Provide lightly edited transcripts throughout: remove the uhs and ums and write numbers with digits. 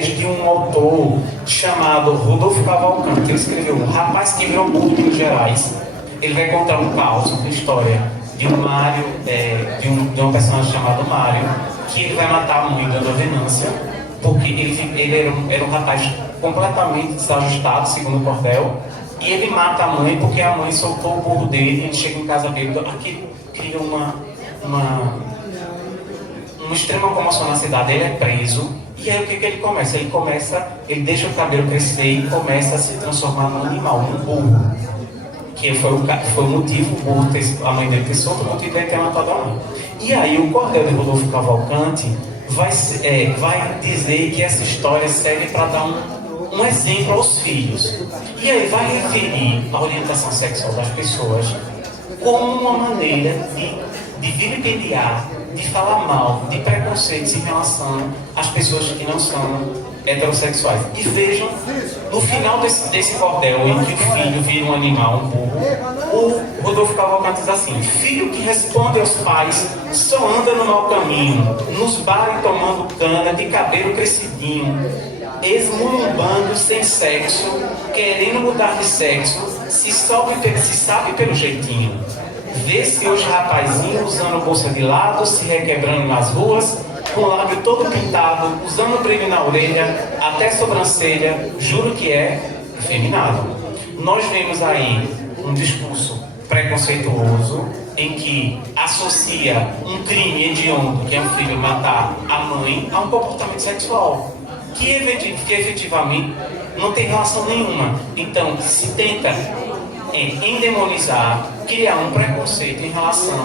de um autor chamado Rodolfo Cavalcante. Ele escreveu O Rapaz que Virou Burro de Minas Gerais. Ele vai contar um caos, uma história de um Mário, de um personagem chamado Mário, que ele vai matar a mãe dando a venância, porque ele era um rapaz completamente desajustado, segundo o cordel, e ele mata a mãe porque a mãe soltou o burro dele, ele chega em casa bêbado. Aquilo cria uma extrema comoção na cidade. Ele é preso. E aí o que ele deixa o cabelo crescer e começa a se transformar num animal, num burro. Que foi o motivo, a mãe dele ter solto, o motivo dele ter matado a mãe. E aí o cordel de Rodolfo Cavalcante vai dizer que essa história serve para dar um exemplo aos filhos. E aí vai referir a orientação sexual das pessoas como uma maneira de vilipendiar, de falar mal, de preconceitos em relação às pessoas que não são heterossexuais. E vejam, no final desse cordel, em que o filho vira um animal, um burro, o Rodolfo Cavalcante diz assim: filho que responde aos pais só anda no mau caminho, nos bares tomando cana, de cabelo crescidinho, esmulumbando sem sexo, querendo mudar de sexo, se sabe pelo jeitinho. Vê-se hoje rapazinho usando bolsa de lado, se requebrando nas ruas, com o lábio todo pintado, usando brilho na orelha, até sobrancelha, juro que é efeminado. Nós vemos aí um discurso preconceituoso, em que associa um crime hediondo, que é um filho matar a mãe, a um comportamento sexual, que efetivamente não tem relação nenhuma. Então, se tenta endemonizar, criar um preconceito em relação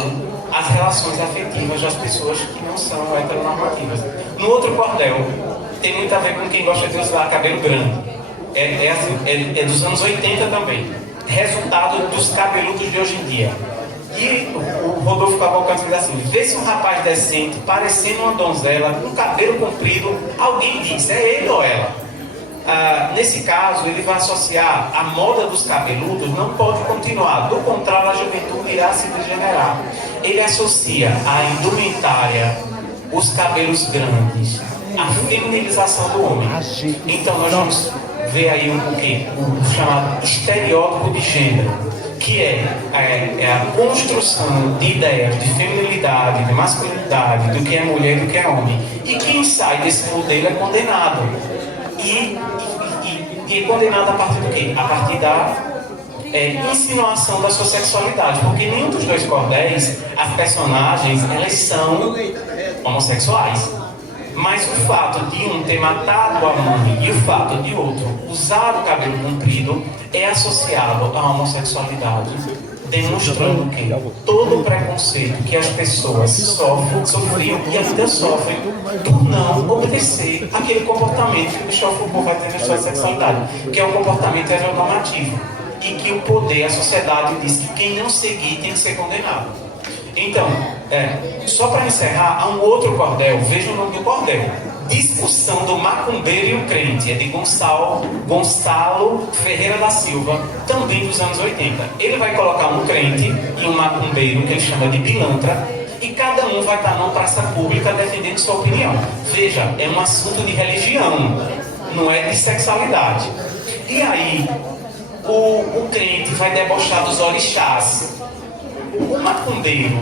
às relações afetivas das pessoas que não são heteronormativas. No outro cordel, tem muito a ver com quem gosta de usar cabelo grande. É dos anos 80 também. Resultado dos cabeludos de hoje em dia. E o Rodolfo Cavalcante diz assim: vê-se um rapaz decente, parecendo uma donzela, com cabelo comprido, alguém diz, é ele ou ela? Nesse caso, ele vai associar a moda dos cabeludos, não pode continuar, do contrário, a juventude irá se degenerar. Ele associa a indumentária, os cabelos grandes, a feminilização do homem. Então nós vamos ver aí o chamado estereótipo de gênero, que é a construção de ideias de feminilidade, de masculinidade, do que é mulher e do que é homem. E quem sai desse modelo é condenado. E é condenado a partir do quê? A partir da insinuação da sua sexualidade. Porque nenhum dos dois cordéis, as personagens, elas são homossexuais. Mas o fato de um ter matado a mãe e o fato de outro usar o cabelo comprido é associado à homossexualidade, demonstrando que todo o preconceito que as pessoas sofriam e ainda sofrem por não obedecer aquele comportamento que o Christopher Foucault vai ter na sua sexualidade, que é o comportamento heteronormativo, e que o poder, a sociedade diz que quem não seguir tem que ser condenado. Então, só para encerrar, há um outro cordel, veja o nome do cordel: Discussão do Macumbeiro e o Crente, é de Gonçalo Ferreira da Silva, também dos anos 80. Ele vai colocar um crente e um macumbeiro, que ele chama de pilantra, e cada um vai estar numa praça pública defendendo sua opinião. Veja, é um assunto de religião, não é de sexualidade. E aí, o crente vai debochar dos orixás. O macumbeiro,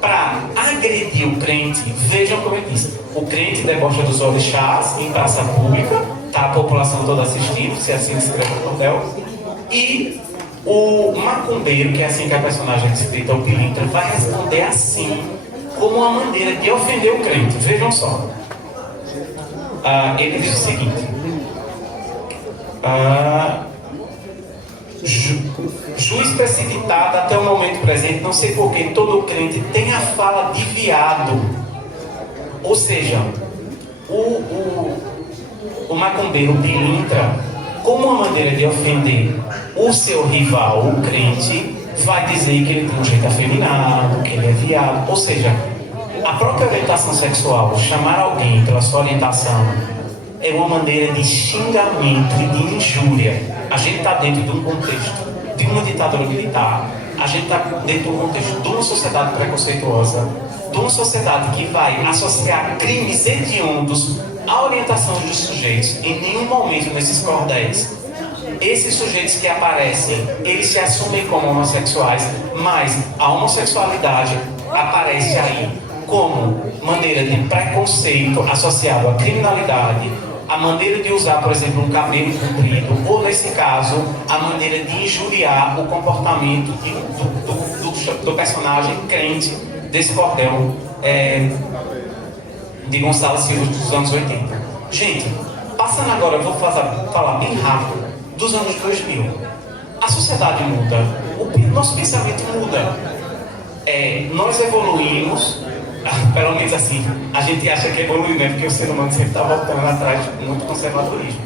para agredir o crente, vejam como eu disse, o crente debocha dos orixás em praça pública, tá a população toda assistindo, se assim descreve o cordel, e o macumbeiro, que é assim que a personagem descrita, o pilintra, vai responder assim, como uma maneira de ofender o crente. Vejam só. Ele diz o seguinte: juiz precipitado até o momento presente, não sei porquê, todo crente tem a fala de viado. Ou seja, o macumbeiro, o pilintra, como uma maneira de ofender o seu rival, o crente, vai dizer que ele tem um jeito afeminado, que ele é viado. Ou seja, a própria orientação sexual, chamar alguém pela sua orientação, é uma maneira de xingamento e de injúria. A gente está dentro de um contexto de uma ditadura militar, a gente está dentro de um contexto de uma sociedade preconceituosa, de uma sociedade que vai associar crimes hediondos à orientação dos sujeitos, em nenhum momento nesses cordéis, esses sujeitos que aparecem, eles se assumem como homossexuais, mas a homossexualidade aparece aí como maneira de preconceito associado à criminalidade, a maneira de usar, por exemplo, um cabelo comprido, ou nesse caso, a maneira de injuriar o comportamento do personagem crente desse cordel de Gonçalo Silva dos anos 80. Gente, passando agora, eu vou falar bem rápido dos anos 2000. A sociedade muda, o nosso pensamento muda. Nós evoluímos, pelo menos assim, a gente acha que evoluiu, né? Porque o ser humano sempre está voltando atrás de muito conservadorismo.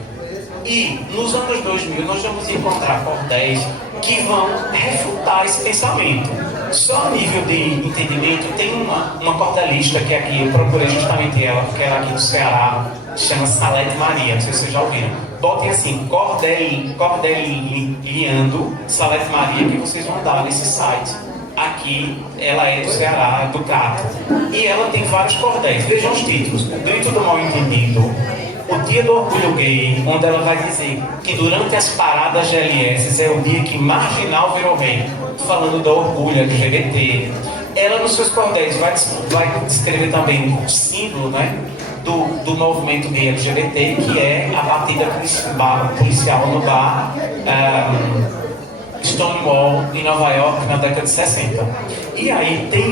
E nos anos 2000 nós vamos encontrar cordéis que vão refutar esse pensamento. Só a nível de entendimento, tem uma cordelista que aqui eu procurei justamente ela, porque ela é aqui do Ceará, chama Salete Maria, não sei se vocês já ouviram. Botem assim, cordeliando Salete Maria, que vocês vão dar nesse site. Aqui, ela é do Ceará, do Crato. E ela tem vários cordéis. Vejam os títulos. Grito do Mal Entendido, o Dia do Orgulho Gay, onde ela vai dizer que durante as paradas GLS é o dia que marginal virou rei, falando do orgulho LGBT. Ela, nos seus cordéis, vai descrever também o símbolo, né, do movimento gay LGBT, que é a batida policial no bar Stonewall, em Nova York, na década de 60. E aí tem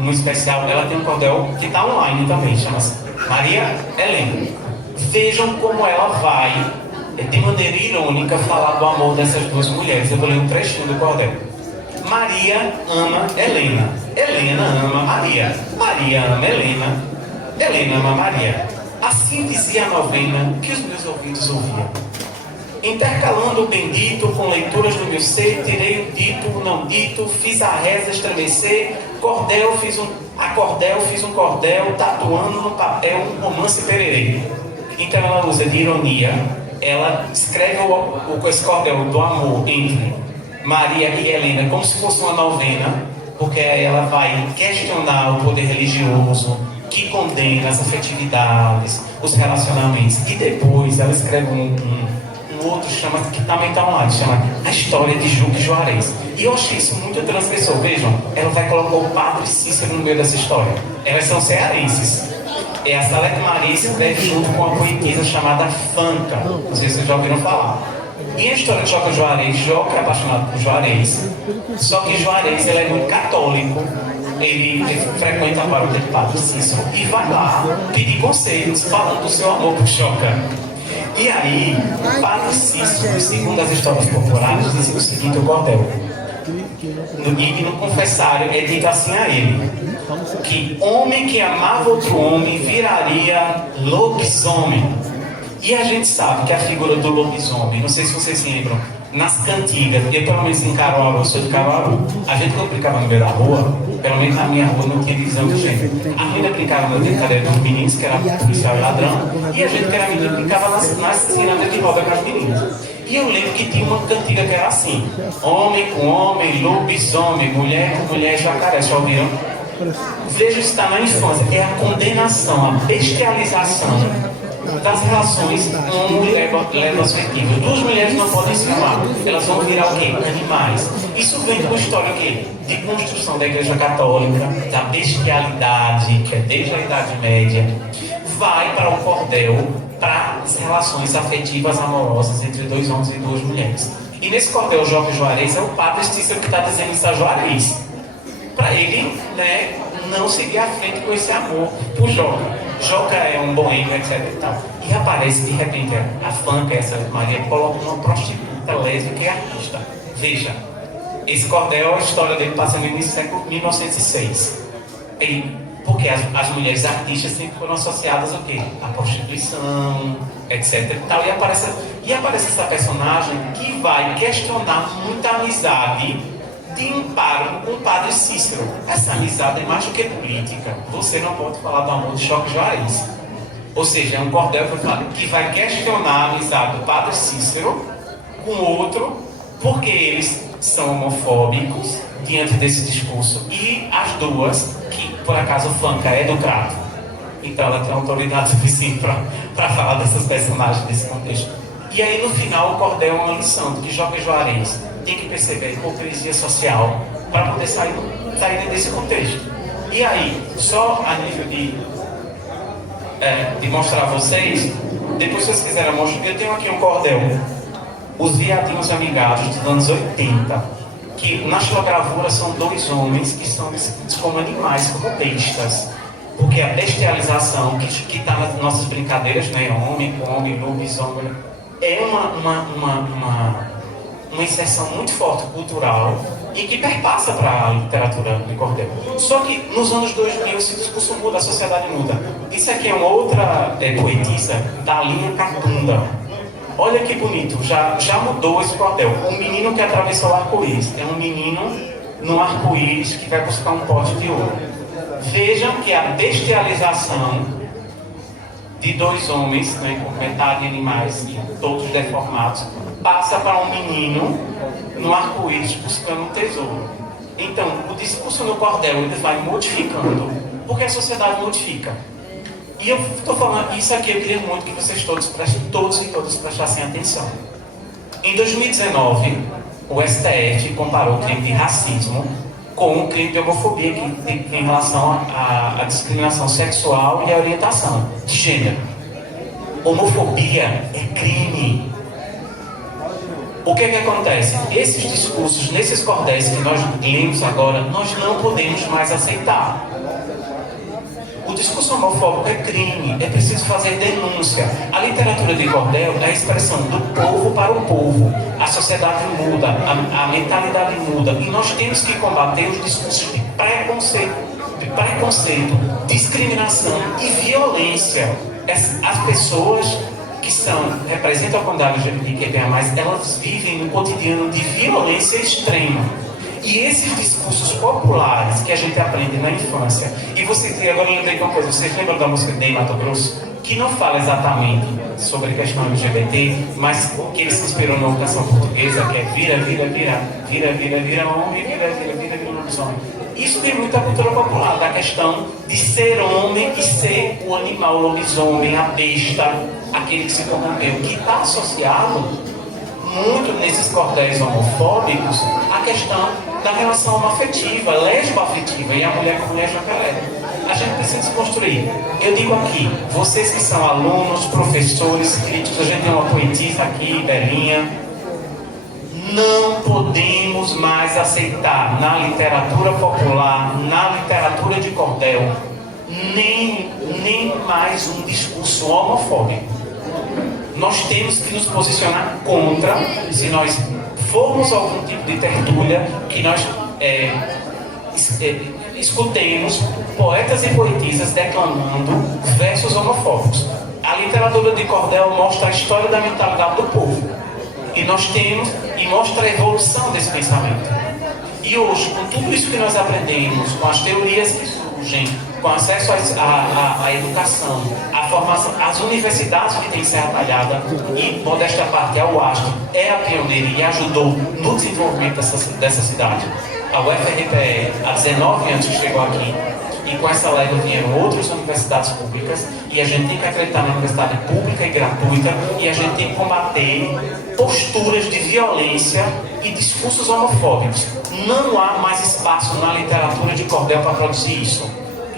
um especial, ela tem um cordel que está online também, chama-se Maria Helena. Vejam como ela vai, de maneira irônica, falar do amor dessas duas mulheres. Eu vou ler um trechinho do cordel. Maria ama Helena. Helena ama Maria. Maria ama Helena. Helena ama Maria. Assim dizia a novena que os meus ouvidos ouviam. Intercalando o bendito com leituras do meu ser, tirei o dito, o não dito, fiz a reza estremecer, a cordel fiz um cordel, tatuando no papel um romance pererê. Então ela usa de ironia, ela escreve esse cordel do amor entre Maria e Helena como se fosse uma novena, porque ela vai questionar o poder religioso que condena as afetividades, os relacionamentos, e depois ela escreve um outro que também está online, chama A História de Juque Juarez. E eu achei isso muito transgressor. Vejam, ela vai colocar o Padre Cícero no meio dessa história. Elas são cearenses. A Salete Maria se escreve junto com uma poetisa chamada Fanca. Não sei se vocês já ouviram falar. E a história de Joca Juarez, Joca é apaixonado por Juarez, só que Juarez ele é muito católico. Ele frequenta a paróquia de Padre Cícero e vai lá pedir conselhos falando do seu amor por Joca. E aí, Padre Cícero, segundo as histórias populares, dizia o seguinte, o cordel. E no confessário é dito assim a ele, que homem que amava outro homem viraria lobisomem. E a gente sabe que a figura do lobisomem, não sei se vocês se lembram, nas cantigas, eu pelo menos em Caruaru, sou de Caruaru, a gente quando brincava no meio da rua, pelo menos na minha rua não tinha divisão de gênero. A menina brincava na brincadeira dos meninos, que era policial e ladrão, e a gente que era menino brincava nas cinadas de roda com as meninas. E eu lembro que tinha uma cantiga que era assim, homem com homem, lobisomem, mulher com mulher, jacaré, já ouviram? Veja, isso está na infância, é a condenação, a bestialização das relações homem-mulher afetivas. Duas mulheres não podem se amar, elas vão virar o quê? Animais. Isso vem de uma história o quê? De construção da Igreja Católica, da bestialidade, que é desde a Idade Média, vai para o cordel, para as relações afetivas amorosas entre dois homens e duas mulheres. E nesse cordel Joca Juarez é o Padre Cícero que está dizendo isso a Juarez, para ele, né, não seguir à frente com esse amor por Joca. Joca é um boêmio, etc e tal. E aparece de repente a Fanca, essa Maria, coloca uma prostituta lésbica e artista. Veja, esse cordel, a história dele passa no início do século 1906. Porque as mulheres artistas sempre foram associadas ao quê? À prostituição, etc e tal. E aparece essa personagem que vai questionar muita amizade de amparo com o Padre Cícero. Essa amizade é mais do que política. Você não pode falar do amor de Joca Juarez. Ou seja, é um cordel que vai questionar a amizade do Padre Cícero com outro, porque eles são homofóbicos, diante desse discurso. E as duas, que por acaso Franca é do Crato, então ela tem autoridade suficiente para falar dessas personagens desse contexto. E aí no final o cordel é uma lição de que Joca Juarez tem que perceber a hipocrisia social para poder sair desse contexto. E aí, só a nível de mostrar a vocês, depois se vocês quiserem mostrar, eu tenho aqui um cordel, Os Viadinhos Amigados dos anos 80, que na xilogravura são dois homens que são descritos como animais, como bestas, porque a bestialização que está nas nossas brincadeiras, né, homem com homem, lobisomem, é uma inserção muito forte cultural e que perpassa para a literatura de cordel. Só que nos anos 2000 esse discurso muda, a sociedade muda. Isso aqui é uma outra poetisa da linha Catunda. Olha que bonito, já mudou esse cordel. O menino que atravessou o arco-íris é um menino no arco-íris que vai buscar um pote de ouro. Vejam que a bestialização de dois homens, né, com metade animais e todos deformados, passa para um menino no arco-íris buscando um tesouro. Então, o discurso no cordel ele vai modificando, porque a sociedade modifica. E eu estou falando isso aqui, eu queria muito que vocês todos e todas prestassem atenção. Em 2019, o STF comparou o crime de racismo com o crime de homofobia que em relação à discriminação sexual e à orientação de gênero. Homofobia é crime. O que acontece? Esses discursos, nesses cordéis que nós lemos agora, nós não podemos mais aceitar. O discurso homofóbico é crime, é preciso fazer denúncia. A literatura de cordel é a expressão do povo para o povo. A sociedade muda, a mentalidade muda. E nós temos que combater os discursos de preconceito, discriminação e violência. As pessoas que representam a comunidade LGBTQIA+, elas vivem um cotidiano de violência extrema. E esses discursos populares que a gente aprende na infância, e agora eu lembrei de uma coisa, vocês lembram da música de Mato Grosso? Que não fala exatamente sobre a questão LGBT, mas que ele se inspirou na educação portuguesa, que é vira homem, vira lobisomem. Isso tem muita cultura popular, da questão de ser homem e ser o animal, o lobisomem, a besta, aquele que se corrompeu, que está associado muito nesses cordéis homofóbicos a questão da relação homoafetiva, lesboafetiva, e a mulher com mulher jacaré. A gente precisa se construir. Eu digo aqui, vocês que são alunos, professores, críticos, a gente tem uma poetisa aqui, Belinha, não podemos mais aceitar na literatura popular, na literatura de cordel, nem mais um discurso homofóbico. Nós temos que nos posicionar contra, se nós formos algum tipo de tertúlia, que nós escutemos poetas e poetisas declamando versos homofóbicos. A literatura de cordel mostra a história da mentalidade do povo. E nós temos, e mostra a evolução desse pensamento. E hoje, com tudo isso que nós aprendemos, com as teorias que surgem, com acesso à educação, à formação, às universidades que têm Serra Talhada, e, modesta parte, a UASP é a pioneira e ajudou no desenvolvimento dessa cidade. A UFRPE, há 19 anos que chegou aqui, e com essa leva vieram outras universidades públicas, e a gente tem que acreditar na universidade pública e gratuita, e a gente tem que combater posturas de violência e discursos homofóbicos. Não há mais espaço na literatura de cordel para produzir isso.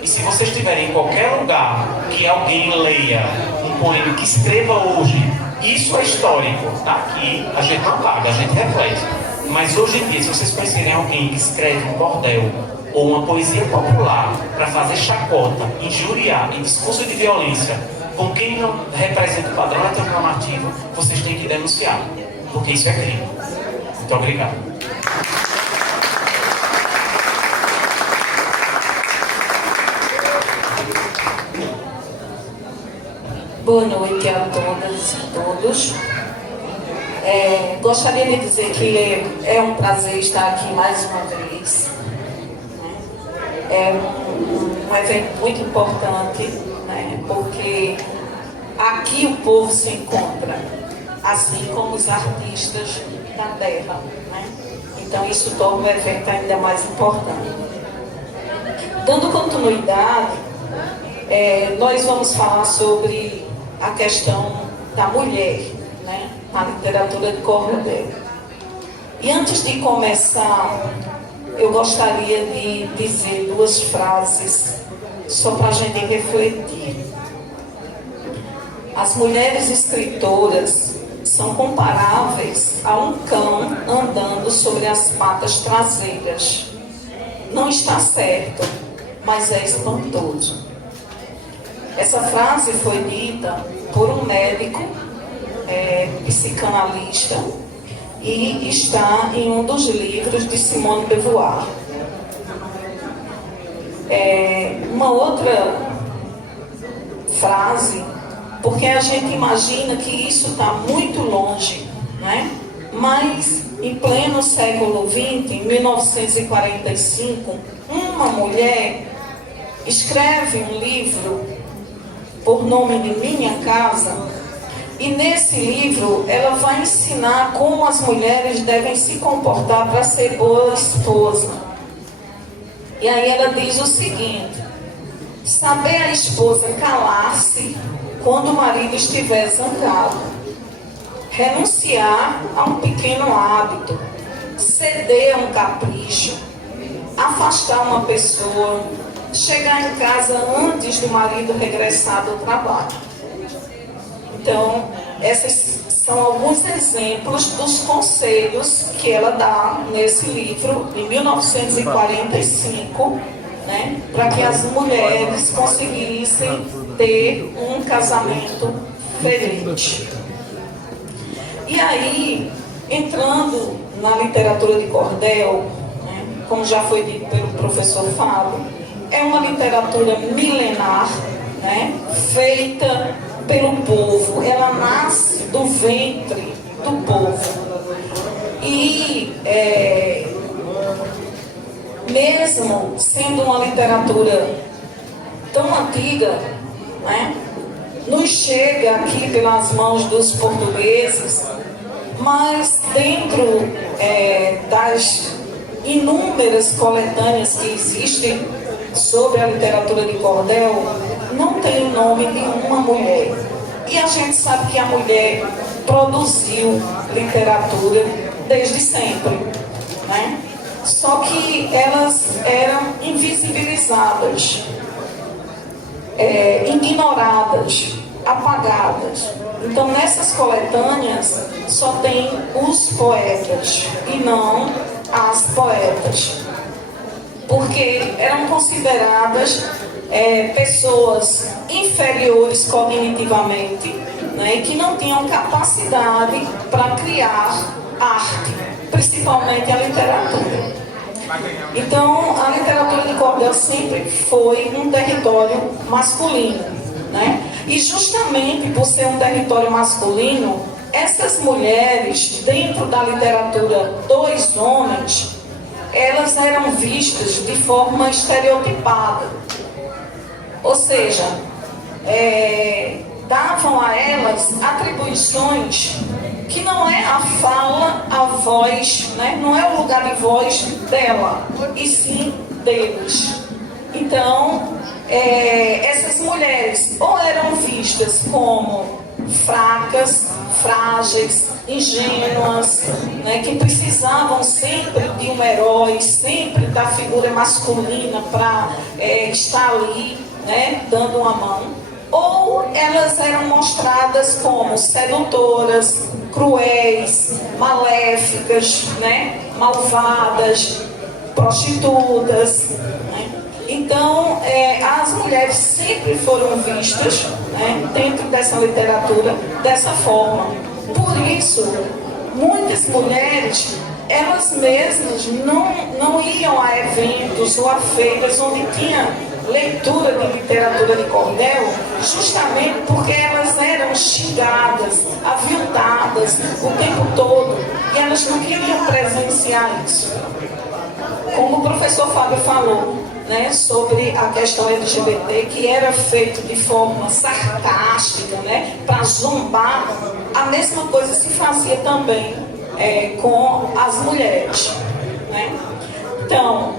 E se vocês estiverem em qualquer lugar que alguém leia um poema que escreva hoje, isso é histórico, está aqui, a gente não paga, a gente reflete. Mas hoje em dia, se vocês conhecerem alguém que escreve um cordel ou uma poesia popular para fazer chacota, injuriar e discurso de violência com quem não representa o padrão heteronormativo, vocês têm que denunciar, porque isso é crime. Muito obrigado. Boa noite a todas e todos. Gostaria de dizer que é um prazer estar aqui mais uma vez. É um evento muito importante, né, porque aqui o povo se encontra, assim como os artistas da terra. Né? Então isso torna o evento ainda mais importante. Dando continuidade, nós vamos falar sobre a questão da mulher, né, na literatura de cordel. E antes de começar, eu gostaria de dizer duas frases só para a gente refletir. As mulheres escritoras são comparáveis a um cão andando sobre as patas traseiras. Não está certo, mas é espantoso. Essa frase foi dita por um médico psicanalista e está em um dos livros de Simone de Beauvoir. Uma outra frase, porque a gente imagina que isso está muito longe, né? Mas em pleno século XX, em 1945, uma mulher escreve um livro por nome de Minha Casa, e nesse livro ela vai ensinar como as mulheres devem se comportar para ser boa esposa. E aí ela diz o seguinte: saber a esposa calar-se quando o marido estiver zangado, renunciar a um pequeno hábito, ceder a um capricho, afastar uma pessoa, chegar em casa antes do marido regressar do trabalho. Então, esses são alguns exemplos dos conselhos que ela dá nesse livro, de 1945, né, para que as mulheres conseguissem ter um casamento feliz. E aí, entrando na literatura de cordel, né, como já foi dito pelo professor Fábio, é uma literatura milenar, né, feita pelo povo. Ela nasce do ventre do povo. E mesmo sendo uma literatura tão antiga, né, nos chega aqui pelas mãos dos portugueses, mas dentro das inúmeras coletâneas que existem sobre a literatura de cordel, não tem o nome de uma mulher. E a gente sabe que a mulher produziu literatura desde sempre, né? Só que elas eram invisibilizadas, ignoradas, apagadas. Então, nessas coletâneas, só tem os poetas e não as poetas, porque eram consideradas pessoas inferiores cognitivamente, né, que não tinham capacidade para criar arte, principalmente a literatura. Então, a literatura de cordel sempre foi um território masculino, né? E justamente por ser um território masculino, essas mulheres, dentro da literatura dos homens, elas eram vistas de forma estereotipada. Ou seja, davam a elas atribuições que não é a fala, a voz, né? Não é o lugar de voz dela, e sim deles. Então, essas mulheres ou eram vistas como fracas, frágeis, ingênuas, né, que precisavam sempre de um herói, sempre da figura masculina para estar ali, né, dando uma mão, ou elas eram mostradas como sedutoras, cruéis, maléficas, né, malvadas, prostitutas, né? Então, as mulheres sempre foram vistas, né, dentro dessa literatura dessa forma. Por isso, muitas mulheres, elas mesmas não iam a eventos ou a feiras onde tinha leitura de literatura de cordel, justamente porque elas eram xingadas, aviltadas o tempo todo, e elas não queriam presenciar isso. Como o professor Fábio falou, né, sobre a questão LGBT, que era feito de forma sarcástica, né, para zombar, a mesma coisa se fazia também com as mulheres. né? Então,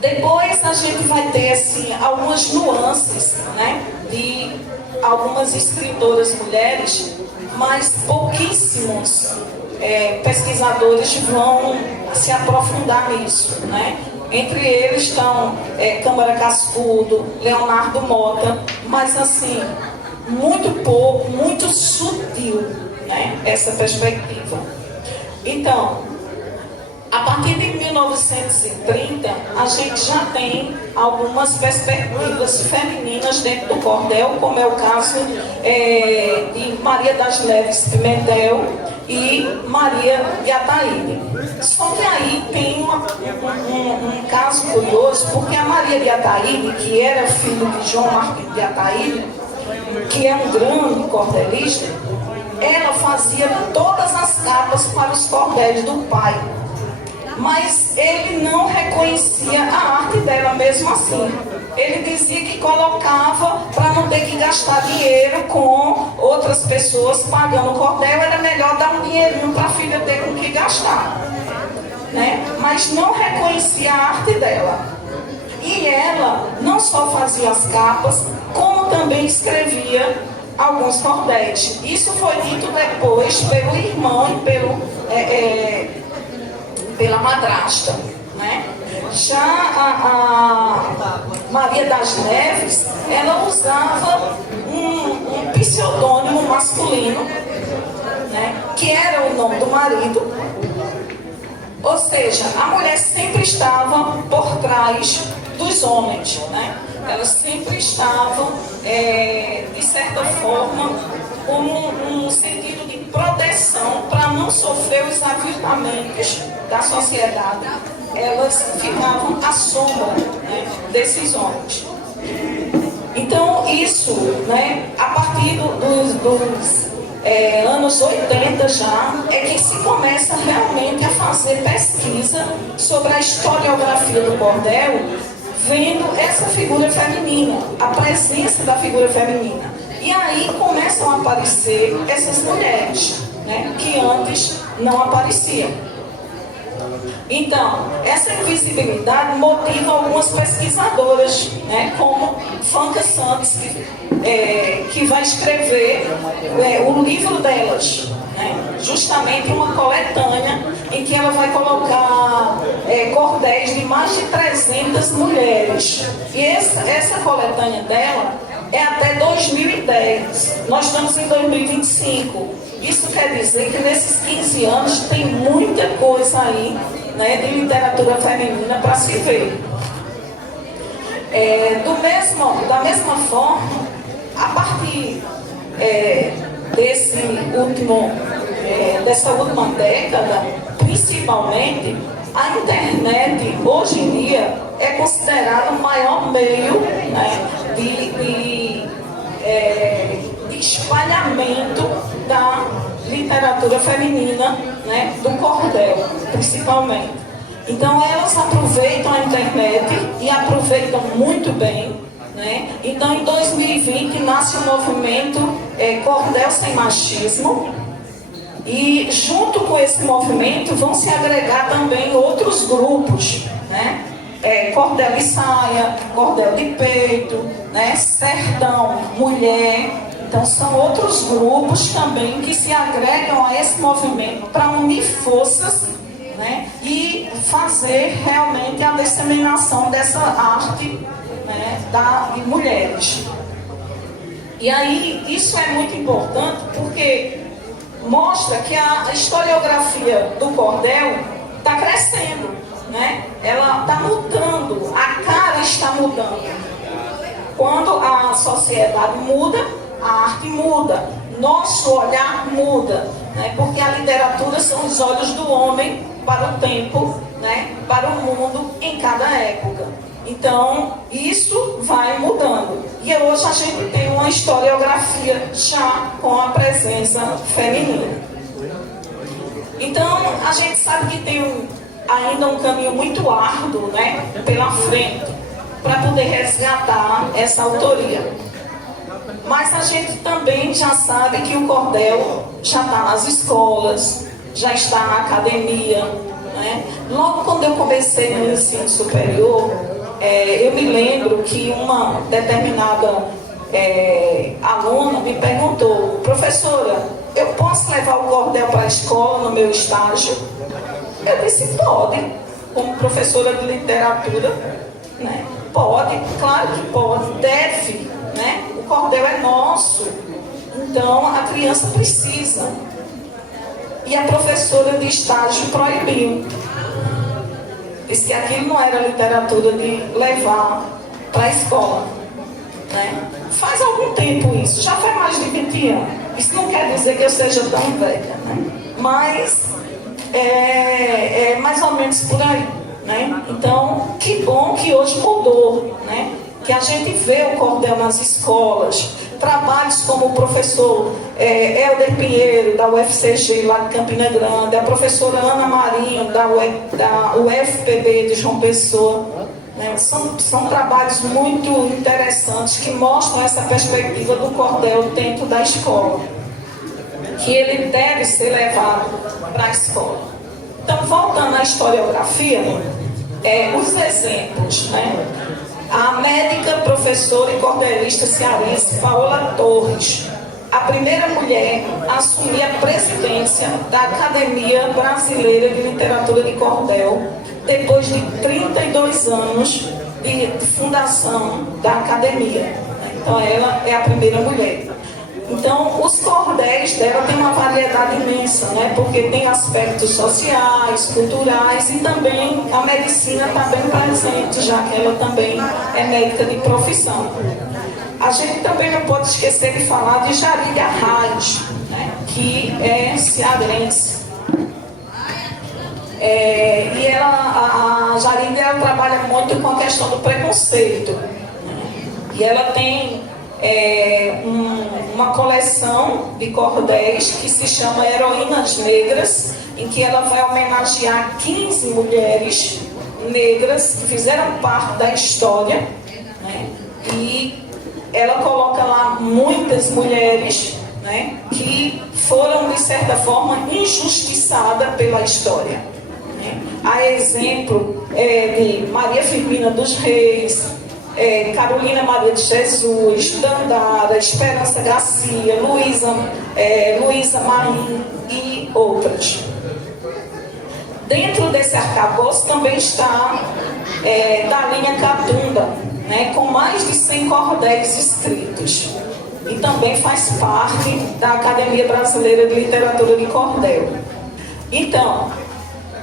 depois a gente vai ter assim, algumas nuances, né, de algumas escritoras mulheres, mas pouquíssimos pesquisadores vão se aprofundar nisso, né? Entre eles estão Câmara Cascudo, Leonardo Mota, mas assim, muito pouco, muito sutil, né, essa perspectiva. Então, a partir de 1930, a gente já tem algumas perspectivas femininas dentro do cordel, como é o caso de Maria das Neves Pimentel e Maria de Ataíde. Só que aí tem um caso curioso, porque a Maria de Ataíde, que era filho de João Martins de Ataíde, que é um grande cordelista, ela fazia todas as capas para os cordéis do pai. Mas ele não reconhecia a arte dela mesmo assim. Ele dizia que colocava para não ter que gastar dinheiro com outras pessoas pagando o cordel, era melhor dar um dinheirinho para a filha ter com que gastar, né? Mas não reconhecia a arte dela. E ela não só fazia as capas, como também escrevia alguns cordéis. Isso foi dito depois pelo irmão e pela madrasta, né? Já a Maria das Neves, ela usava um pseudônimo masculino, né, que era o nome do marido. Ou seja, a mulher sempre estava por trás dos homens, né? Elas sempre estavam, de certa forma, com um sentido de proteção para não sofrer os aviltamentos da sociedade. Elas ficavam à sombra, né, desses homens. Então, isso, né, a partir dos anos 80 já, é que se começa realmente a fazer pesquisa sobre a historiografia do cordel, vendo essa figura feminina, a presença da figura feminina. E aí começam a aparecer essas mulheres, né, que antes não apareciam. Então, essa invisibilidade motiva algumas pesquisadoras, né, como Fanca Santos, que vai escrever o livro delas, né, justamente uma coletânea em que ela vai colocar cordéis de mais de 300 mulheres. E essa coletânea dela é até 2010. Nós estamos em 2025. Isso quer dizer que nesses 15 anos tem muita coisa aí, né, de literatura feminina para se ver. Da mesma forma, a partir dessa última década, principalmente, a internet hoje em dia é considerada o maior meio, né, de espalhamento da literatura feminina, né, do cordel, principalmente. Então elas aproveitam a internet e aproveitam muito bem, né? Então em 2020 nasce o movimento Cordel Sem Machismo, e junto com esse movimento vão se agregar também outros grupos, né? Cordel e saia, cordel de peito, né? Sertão, mulher. Então são outros grupos também que se agregam a esse movimento para unir forças, né, e fazer realmente a disseminação dessa arte, né, de mulheres. E aí isso é muito importante porque mostra que a historiografia do cordel está crescendo, né? Ela está mudando, a cara está mudando. Quando a sociedade muda, a arte muda, nosso olhar muda, né? Porque a literatura são os olhos do homem para o tempo, né? Para o mundo em cada época. Então, isso vai mudando. E hoje a gente tem uma historiografia já com a presença feminina. Então, a gente sabe que tem ainda um caminho muito árduo, né, pela frente, para poder resgatar essa autoria. Mas a gente também já sabe que o cordel já está nas escolas, já está na academia, né? Logo quando eu comecei no ensino superior, eu me lembro que uma determinada aluna me perguntou: professora, eu posso levar o cordel para a escola no meu estágio? Eu disse: pode, como professora de literatura, né? Pode, claro que pode, deve, né? O cordel é nosso, então a criança precisa. E a professora de estágio proibiu. Disse que aquilo não era literatura de levar para a escola, né? Faz algum tempo isso, já faz mais de 20 anos. Isso não quer dizer que eu seja tão velha, né? Mas é mais ou menos por aí, né? Então, que bom que hoje mudou, né? Que a gente vê o cordel nas escolas, trabalhos como o professor Helder Pinheiro, da UFCG, lá de Campina Grande, a professora Ana Marinho, da UFPB de João Pessoa, né? São trabalhos muito interessantes que mostram essa perspectiva do cordel dentro da escola, que ele deve ser levado para a escola. Então, voltando à historiografia, os exemplos, né? A médica, professora e cordelista cearense Paola Torres, a primeira mulher a assumir a presidência da Academia Brasileira de Literatura de Cordel, depois de 32 anos de fundação da academia. Então, ela é a primeira mulher. Então, os cordéis dela têm uma variedade imensa, né? Porque tem aspectos sociais, culturais e também a medicina está bem presente, já que ela também é médica de profissão. A gente também não pode esquecer de falar de Jarília Arraes, né? Que é cearense. E a Jarília trabalha muito com a questão do preconceito, né? E ela tem uma coleção de cordéis que se chama Heroínas Negras, em que ela vai homenagear 15 mulheres negras que fizeram parte da história, né? E ela coloca lá muitas mulheres, né, que foram, de certa forma, injustiçadas pela história, né? A exemplo de Maria Firmina dos Reis, Carolina Maria de Jesus, Dandara, Esperança Garcia, Luísa Marim e outras. Dentro desse arcabouço também está da linha Catunda, né, com mais de 100 cordéis escritos. E também faz parte da Academia Brasileira de Literatura de Cordel. Então,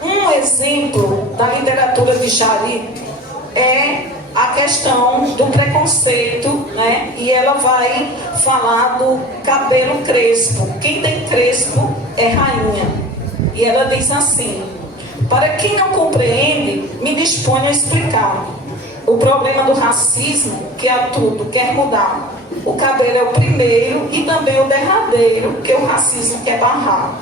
um exemplo da literatura de Jari é a questão do preconceito, né? E ela vai falar do cabelo crespo. Quem tem crespo é rainha. E ela diz assim: para quem não compreende, me disponho a explicar. O problema do racismo, que a tudo quer mudar. O cabelo é o primeiro e também o derradeiro, que o racismo quer barrar.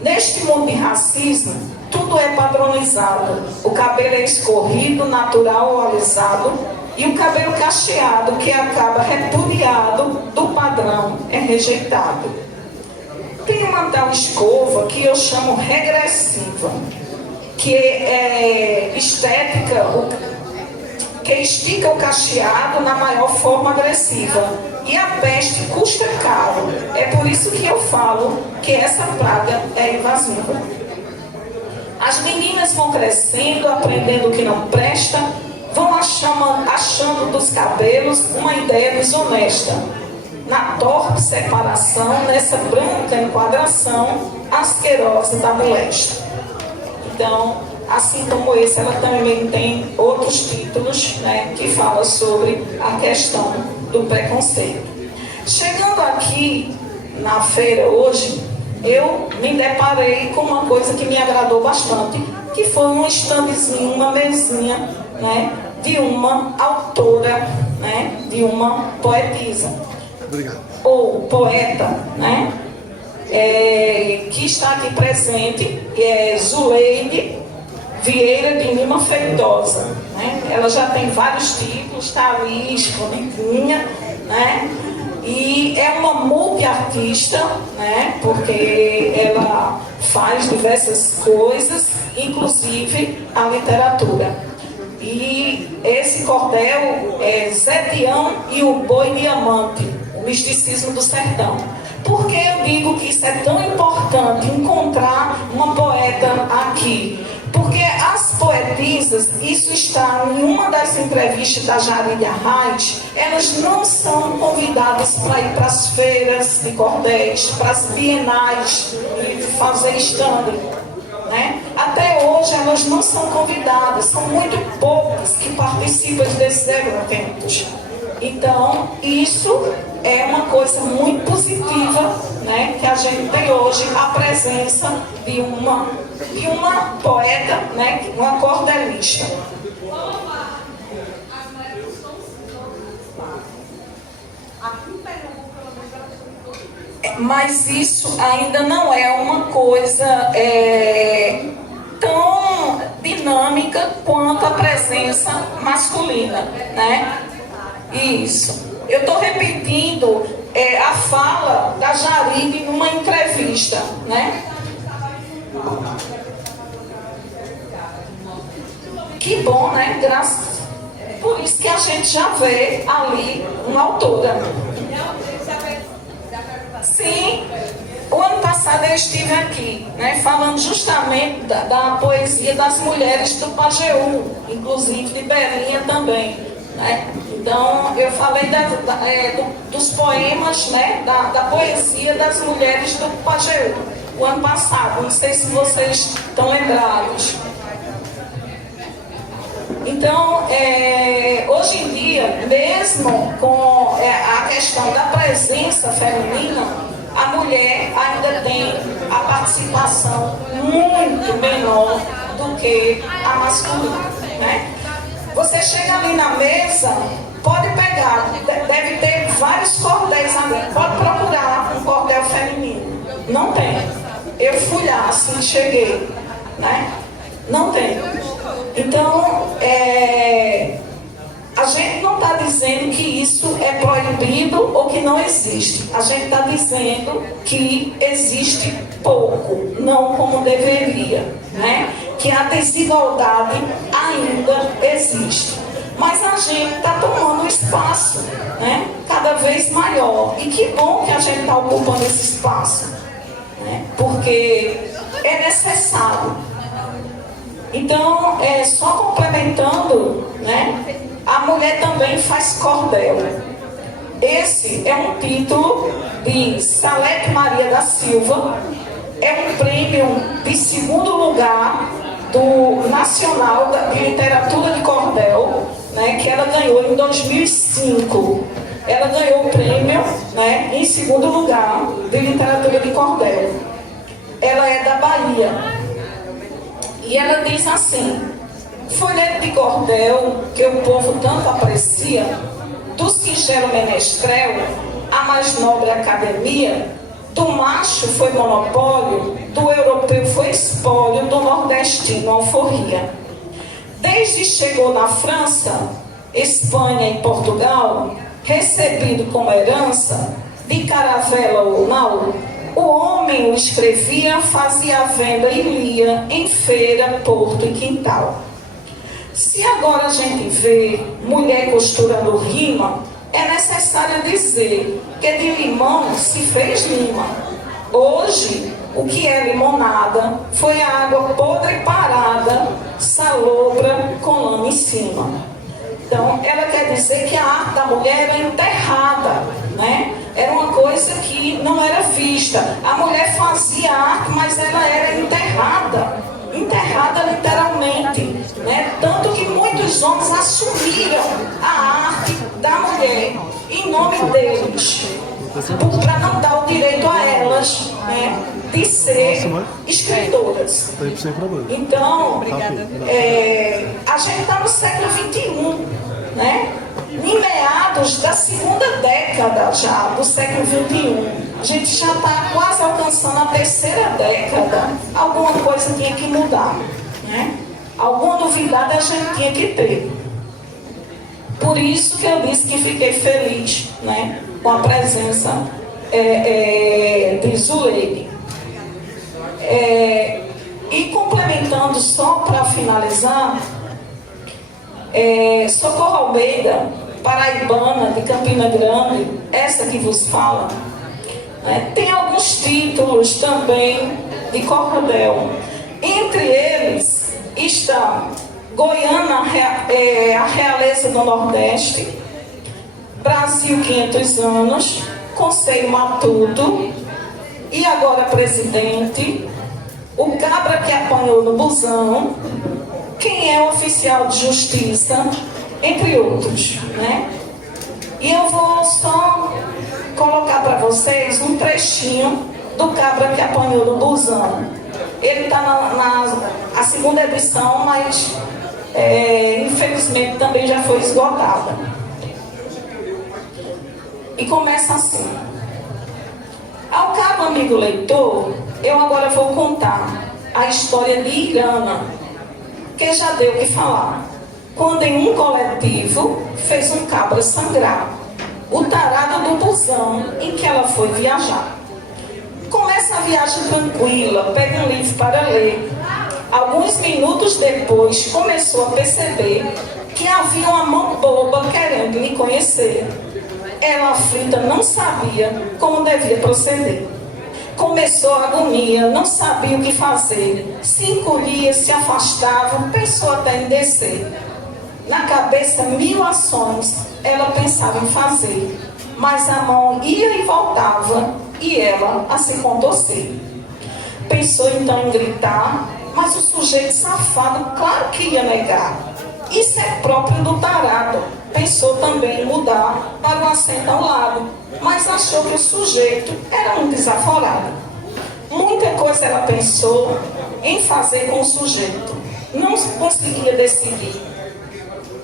Neste mundo de racismo, tudo é padronizado. O cabelo é escorrido, natural ou alisado, e o cabelo cacheado, que acaba repudiado do padrão, é rejeitado. Tem uma tal escova que eu chamo regressiva, que é estética, que estica o cacheado na maior forma agressiva. E a peste custa caro. É por isso que eu falo que essa praga é invasiva. As meninas vão crescendo, aprendendo o que não presta, vão achando dos cabelos uma ideia desonesta. Na torpe separação, nessa branca enquadração, asquerosa da moléstia. Então, assim como esse, ela também tem outros títulos, né, que falam sobre a questão do preconceito. Chegando aqui na feira hoje, eu me deparei com uma coisa que me agradou bastante, que foi um standzinho, uma mesinha, né, de uma autora, né, de uma poetisa. Obrigado. Ou poeta, né, que está aqui presente, que é Zuleide Vieira de Lima Feitosa, né? Ela já tem vários títulos, está ali escondidinha, né? E é uma multiartista, né? Porque ela faz diversas coisas, inclusive a literatura. E esse cordel é Zé Tião e o Boi Diamante, o misticismo do sertão. Por que eu digo que isso é tão importante, encontrar uma poeta aqui? Porque as poetisas, isso está em uma das entrevistas da Jaride Arraes, elas não são convidadas para ir para as feiras de cordéis, para as bienais e fazer stand, né? Até hoje elas não são convidadas, são muito poucas que participam desses eventos. Então, isso é uma coisa muito positiva, né, que a gente tem hoje, a presença de uma poeta, né, uma cordelista. Mas isso ainda não é uma coisa tão dinâmica quanto a presença masculina, né? Isso. Eu estou repetindo a fala da Jaride numa entrevista, né? Que bom, né? Graças. Por isso que a gente já vê ali uma autora. Sim. O ano passado eu estive aqui, né, falando justamente da poesia das mulheres do Pajeú, inclusive de Belinha também, né? Então, eu falei dos poemas, né, da poesia das mulheres do Pajeú, o ano passado. Não sei se vocês estão lembrados. Então, hoje em dia, mesmo com a questão da presença feminina, a mulher ainda tem a participação muito menor do que a masculina, né? Você chega ali na mesa, pode pegar, deve ter vários cordéis ali, pode procurar um cordel feminino. Não tem. Eu fui lá, assim, cheguei, né? Não tem. Então, a gente não está dizendo que isso é proibido ou que não existe. A gente está dizendo que existe pouco, não como deveria, né? Que a desigualdade ainda existe. Mas a gente está tomando espaço, né, cada vez maior. E que bom que a gente está ocupando esse espaço, né? Porque é necessário. Então, só complementando, né, a mulher também faz cordel. Esse é um título de Salete Maria da Silva, é um prêmio de segundo lugar do Nacional de Literatura de Cordel, né, que ela ganhou em 2005. Ela ganhou o prêmio, né, em segundo lugar de Literatura de Cordel. Ela é da Bahia. E ela diz assim: folheto de cordel, que o povo tanto aprecia, do singelo menestrel, a mais nobre academia, do macho foi monopólio, do europeu foi espólio, do nordestino alforria. Desde chegou na França, Espanha e Portugal, recebido como herança, de caravela ou não, o homem o escrevia, fazia a venda e lia em feira, porto e quintal. Se agora a gente vê mulher costurando rima, é necessário dizer que de limão se fez lima. Hoje, o que é limonada foi a água podre parada, salobra com lama em cima. Então, ela quer dizer que a arte da mulher era enterrada, né? Era uma coisa que não era vista. A mulher fazia arte, mas ela era enterrada literalmente, né? Tanto que muitos homens assumiram a arte da mulher em nome deles, para não dar o direito a elas, né, de ser escritoras. Então, a gente está no século XXI, né? Em meados da segunda década já do século XXI. A gente já está quase alcançando a terceira década. Alguma coisa tinha que mudar, né? Alguma novidade a gente tinha que ter. Por isso que eu disse que fiquei feliz, né, com a presença de Zuleide. E complementando, só para finalizar, Socorro Almeida, paraibana de Campina Grande, essa que vos fala, tem alguns títulos também de cordel. Entre eles está Goiânia, a Realeza do Nordeste, Brasil 500 anos, Conselho Matuto, e agora presidente, o cabra que apanhou no busão, quem é o oficial de justiça, entre outros, né? E eu vou só colocar para vocês um trechinho do cabra que apanhou no busão. Ele está na segunda edição, mas infelizmente também já foi esgotada. E começa assim: ao cabo amigo leitor, eu agora vou contar a história de Irana, que já deu o que falar, quando em um coletivo fez um cabra sangrar o tarado do busão em que ela foi viajar. Começa a viagem tranquila, pega um livro para ler. Alguns minutos depois começou a perceber que havia uma mão boba querendo lhe conhecer. Ela aflita não sabia como devia proceder. Começou a agonia, não sabia o que fazer. Se encolhia, se afastava, pensou até em descer. Na cabeça 1000 ações ela pensava em fazer, mas a mão ia e voltava e ela a se contorcer. Pensou então em gritar, mas o sujeito safado claro que ia negar. Isso é próprio do tarado. Pensou também em mudar para o assento ao lado, mas achou que o sujeito era um desaforado. Muita coisa ela pensou em fazer com o sujeito. Não conseguia decidir.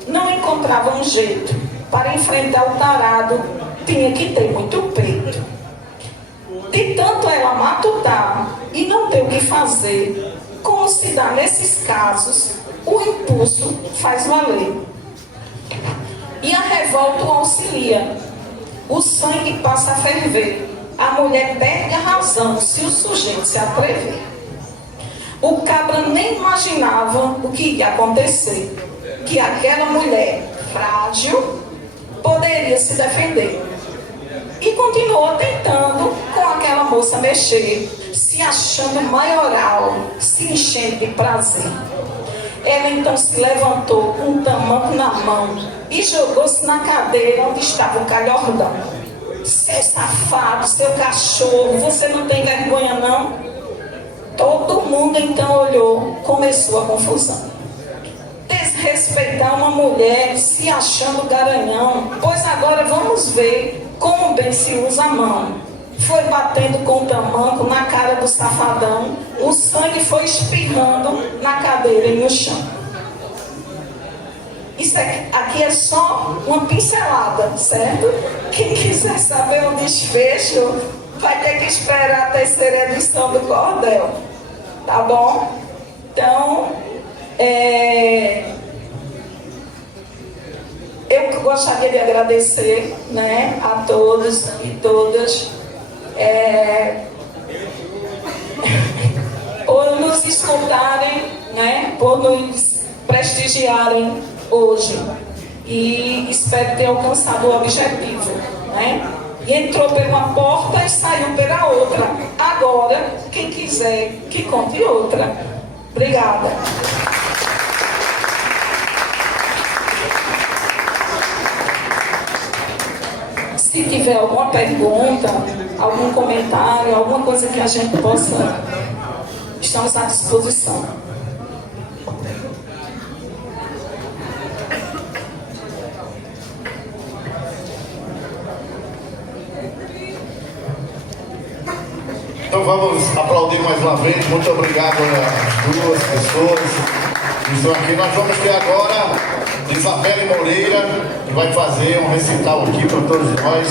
Não encontrava um jeito. Para enfrentar o tarado, tinha que ter muito peito. De tanto ela matutar e não ter o que fazer, como se dá nesses casos, o impulso faz valer. E a revolta o auxilia. O sangue passa a ferver. A mulher perde a razão se o sujeito se atrever. O cabra nem imaginava o que ia acontecer. Que aquela mulher frágil poderia se defender. E continuou tentando com aquela moça mexer, se achando maioral, se enchendo de prazer. Ela então se levantou com um tamanco na mão e jogou-se na cadeira onde estava o calhordão. Seu safado, seu cachorro, você não tem vergonha não? Todo mundo então olhou, começou a confusão. Desrespeitar uma mulher se achando garanhão, pois agora vamos ver como bem se usa a mão. Foi batendo com o tamanco na cara do safadão, o sangue foi espirrando na cadeira e no chão. Isso aqui é só uma pincelada, certo? Quem quiser saber o desfecho vai ter que esperar a terceira edição do Cordel, tá bom? Então, eu gostaria de agradecer, né, a todos e todas por nos escutarem, né, por nos prestigiarem hoje, e espero ter alcançado o objetivo, né? E entrou por uma porta e saiu pela outra. Agora, quem quiser que conte outra. Obrigada. Se tiver alguma pergunta, algum comentário, alguma coisa que a gente possa, estamos à disposição. Então vamos aplaudir mais uma vez. Muito obrigado às duas pessoas que estão aqui. Nós vamos ter agora Isabelle Moreira, que vai fazer um recital aqui para todos nós.